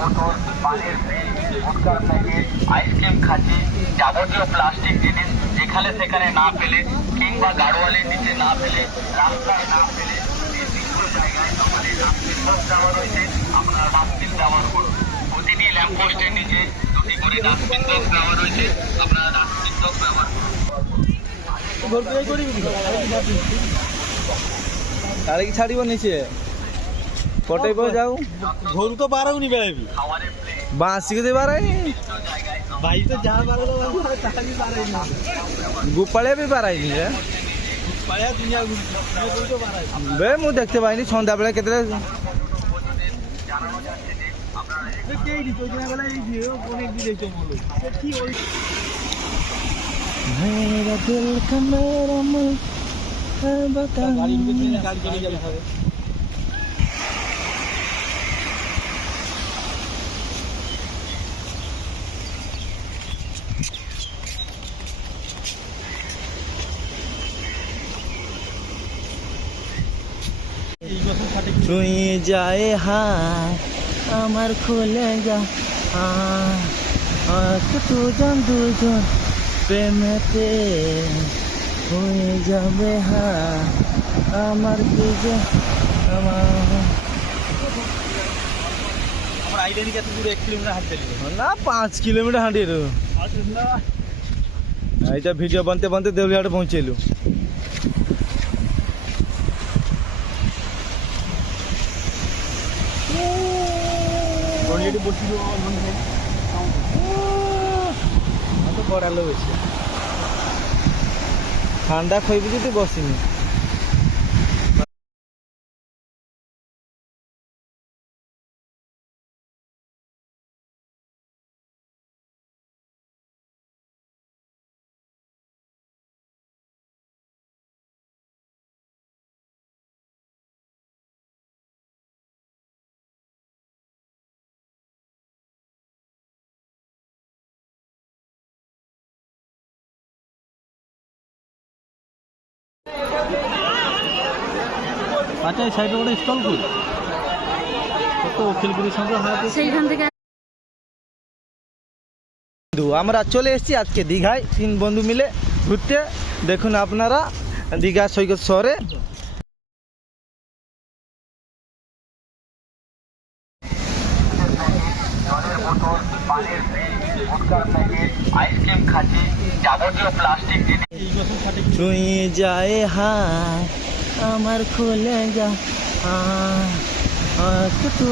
বোতল, পানির fridge, গুটখার packet, ice cream খাঁচি, যাবতীয় প্লাস্টিক জিনিস যেখানে সেখানে না ফেলে কিংবা গাড়োয়ালের নিচে না ফেলে, রাস্তায় না ফেলে নির্দিষ্ট জায়গায় আমাদের ডাস্টবিন বক্স দেওয়া রয়েছে। আপনারা ডাস্টবিন ব্যবহার করুন। প্রতিটি ল্যাম্পপোস্টের নিচে দুটি করে ডাস্টবিন বক্স দেওয়া রয়েছে। আপনারা ডাস্টবিন বক্স ব্যবহার করুন। তাহলে কি ছাড়িব নিচে পটাইব যাও ঘরু তো বাড়াওনি বেড়াবি খাবারের প্লেট বাঁশিকে দিয়ে বাড়াইনি জায়গায় ভাই তো যা বাড়ালো তাহলে বাড়াইনি গোপালে বি বাড়াইনি রে পাড়া দুনিয়া ঘুরছি তো বাড়াই বে মু দেখতে পাইনি সন্ধ্যাবেলা কেতে জানানো যাচ্ছে যে আপনারা কেই দিত ওই বেলা এই দিয়ে অনেক দিন দেখতে বলো কি ওই मेरा दिल का मेरा मन है बता গাড়ি গাড়ি চলে যাবে হবে ছুঁয়ে যায় হায় আমার খুলে যা দুজন দুজন প্রেমেতে হয়ে যাবে হায় আমার কি যে আমার আমার আইডেন্টি কত দূরে 1 কিলোমিটার হাঁটতে লাগবে না 5 কিলোমিটার হাঁটিয়ে এইটা ভিডিও बनते बनते देवलियाट पहुँचेलु অলরেডি বসিলো মনে তো পড়ালো বেশি ঠান্ডা খাইবি যদি বসিনি আচ্ছা এই সাইডে ওটা স্টল কই কত উকিলগুলির সঙ্গে হাতে সেইখান থেকে আমরা চলে এসেছি আজকে দীঘায় 3 বন্ধু মিলে ঘুরতে দেখুন আপনারা দীঘা সৈকত শহরে জলের বোতল, পানির ফ্রিজ, গুটখার প্যাকেট, আইসক্রিম খাঁচি, যাবতীয় প্লাস্টিক জিনিস ছুঁয়ে যায় হায় আমার খুলে যা